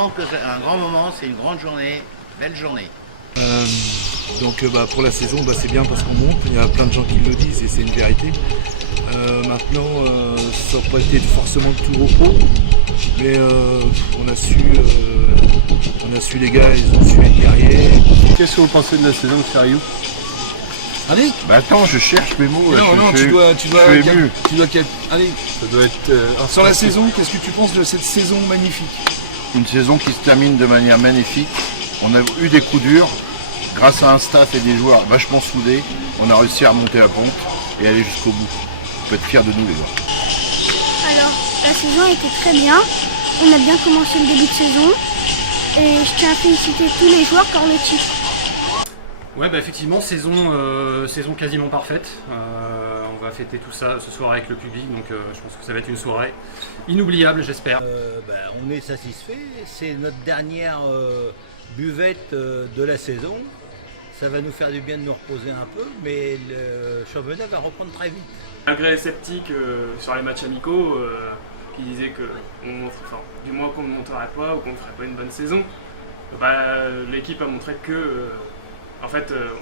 moment, un grand moment, c'est une grande journée, belle journée. Pour la saison, c'est bien parce qu'on monte, il y a plein de gens qui le disent et c'est une vérité. Maintenant, ça n'a pas été forcément de tout repos, mais on a su les gars, ils ont su être guerriers. Qu'est-ce que vous pensez de la saison de Sérieux? Allez. Attends, je cherche mes mots. Tu dois. Allez. Ça doit être. Sur la saison, qu'est-ce que tu penses de cette saison magnifique? Une saison qui se termine de manière magnifique. On a eu des coups durs. Grâce à un staff et des joueurs vachement soudés, on a réussi à remonter la pente et aller jusqu'au bout. On peut être fiers de nous les gars. Alors, la saison a été très bien. On a bien commencé le début de saison. Et je tiens à féliciter tous les joueurs pour le titre. Ouais, effectivement, saison quasiment parfaite. On va fêter tout ça ce soir avec le public, donc je pense que ça va être une soirée inoubliable, j'espère. On est satisfait. C'est notre dernière buvette de la saison. Ça va nous faire du bien de nous reposer un peu, mais le championnat va reprendre très vite. Malgré les sceptiques sur les matchs amicaux qui disaient que du moins qu'on ne monterait pas ou qu'on ne ferait pas une bonne saison, l'équipe a montré que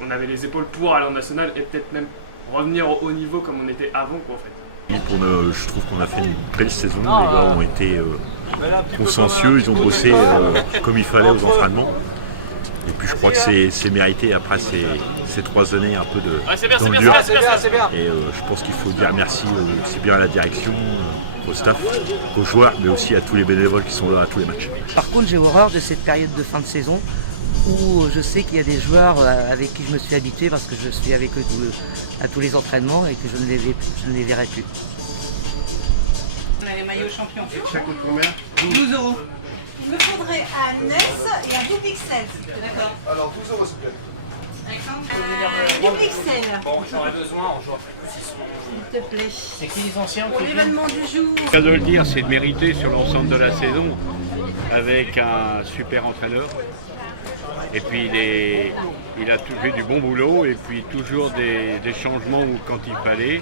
on avait les épaules pour aller en national et peut-être même revenir au haut niveau comme on était avant en fait. Je trouve qu'on a fait une belle saison, les gars ont été consciencieux, ils ont bossé comme il fallait aux entraînements. Et puis je crois que c'est mérité après ces 3 années un peu dans le dur. Et je pense qu'il faut dire merci aussi bien à la direction, au staff, aux joueurs, mais aussi à tous les bénévoles qui sont là à tous les matchs. Par contre, j'ai horreur de cette période de fin de saison où je sais qu'il y a des joueurs avec qui je me suis habitué parce que je suis avec eux à tous les entraînements et que je ne les verrai plus. On a les maillots champions. Ça coûte combien? 12 €. Il me faudrait un S et un double XL. D'accord. Alors 12 € s'il vous plaît. Alexandre, double XL. Bon, j'aurais besoin, on joue S'il te plaît. C'est qui les anciens? Pour l'événement du jour. Je viens de le dire, c'est mérité sur l'ensemble de la saison avec un super entraîneur. Et puis il a fait du bon boulot et puis toujours des changements quand il fallait.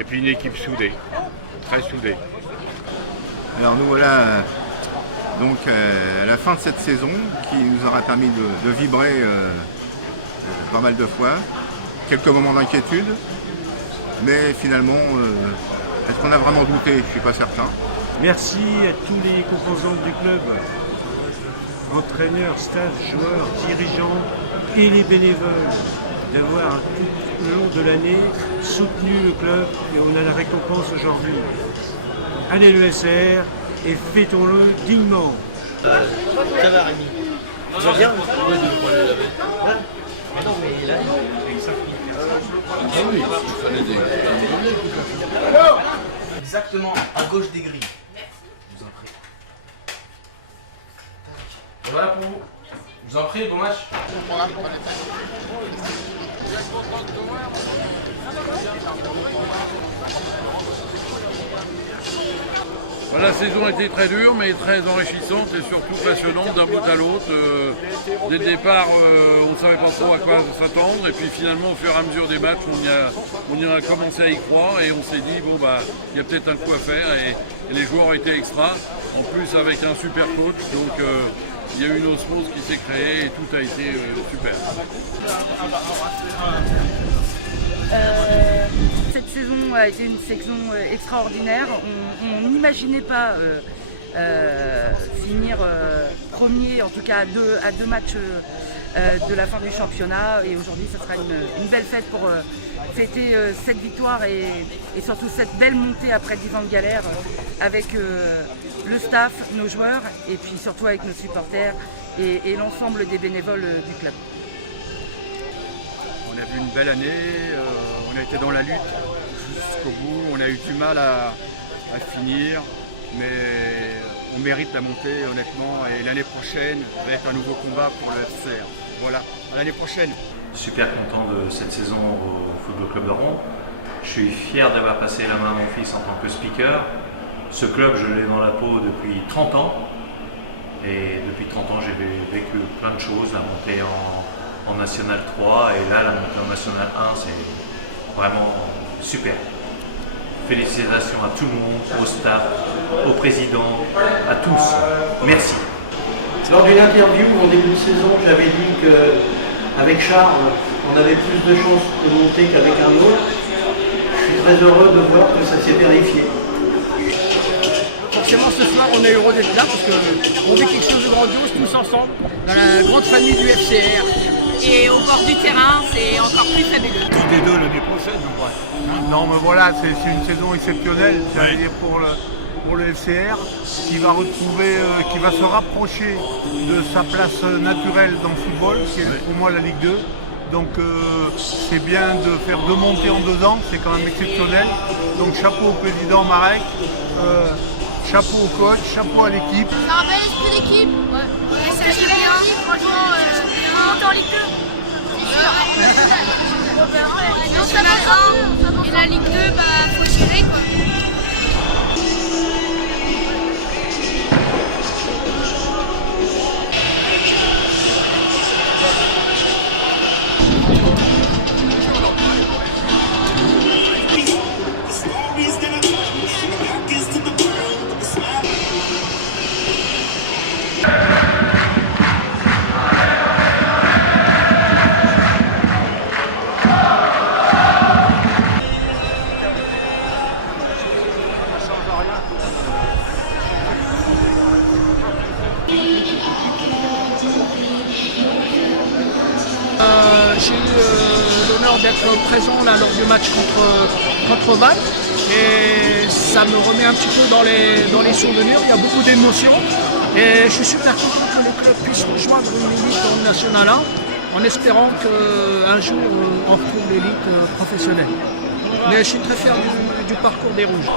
Et puis une équipe soudée, très soudée. Alors nous voilà à la fin de cette saison qui nous aura permis de vibrer pas mal de fois. Quelques moments d'inquiétude, mais finalement, est-ce qu'on a vraiment douté? Je ne suis pas certain. Merci à tous les composants du club, entraîneurs, staff, joueurs, dirigeants et les bénévoles, d'avoir tout le long de l'année soutenu le club et on a la récompense aujourd'hui. Allez le SR et fêtons-le dignement. Ça va Rémi? Ça va bien? Non mais là, avec 5 000 personnes. Exactement, à gauche des grilles. Je vous en prie. Voilà pour vous. Je vous en prie, bon match. La saison a été très dure mais très enrichissante et surtout passionnante d'un bout à l'autre. Dès le départ, on ne savait pas trop à quoi s'attendre et puis finalement au fur et à mesure des matchs, on y a commencé à y croire et on s'est dit il y a peut-être un coup à faire et les joueurs ont été extra. En plus avec un super coach, donc il y a eu une osmose qui s'est créée et tout a été super. Cette saison a été une saison extraordinaire. On n'imaginait pas finir premier, en tout cas à deux matchs de la fin du championnat. Et aujourd'hui, ce sera une belle fête pour fêter cette victoire et surtout cette belle montée après 10 ans de galère avec le staff, nos joueurs et puis surtout avec nos supporters et l'ensemble des bénévoles du club. On a vu une belle année, on a été dans la lutte jusqu'au bout, on a eu du mal à finir, mais on mérite la montée honnêtement et l'année prochaine va être un nouveau combat pour le FCR. Voilà, à l'année prochaine. Super content de cette saison au Football Club d'Oron. Je suis fier d'avoir passé la main à mon fils en tant que speaker. Ce club, je l'ai dans la peau depuis 30 ans. Et depuis 30 ans, j'ai vécu plein de choses, la montée en National 3 et là, la montée en National 1, c'est vraiment super. Félicitations à tout le monde, au staff, au président, à tous. Merci. Lors d'une interview en début de saison, j'avais dit qu'avec Charles, on avait plus de chances de monter qu'avec un autre. Je suis très heureux de voir que ça s'est vérifié. Forcément, ce soir, on est heureux d'être là parce qu'on vit quelque chose de grandiose tous ensemble dans la grande famille du FCR. Et au bord du terrain, c'est encore plus fabuleux. Tous les deux l'année prochaine, on va. Non, mais voilà, c'est une saison exceptionnelle, j'allais dire pour le FCR, qui va retrouver, qui va se rapprocher de sa place naturelle dans le football, qui est pour moi la Ligue 2. Donc c'est bien de faire 2 montées en 2 ans, c'est quand même exceptionnel. Donc chapeau au président Marek, chapeau au coach, chapeau à l'équipe. C'est un bel esprit d'équipe, ouais. Et ça se fait bien, franchement, on monte en Ligue 2. Et la Ligue 2, faut gérer quoi. J'ai eu l'honneur d'être présent là, lors du match contre Vannes et ça me remet un petit peu dans les souvenirs. Il y a beaucoup d'émotions et je suis super content que le club puisse rejoindre une élite nationale 1 en espérant qu'un jour on retrouve l'élite professionnelle. Mais je suis très fier du parcours des Rouges.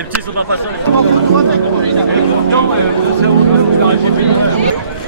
Les petits sont pas patients. Et pourtant, c'est un honneur, il a répondu.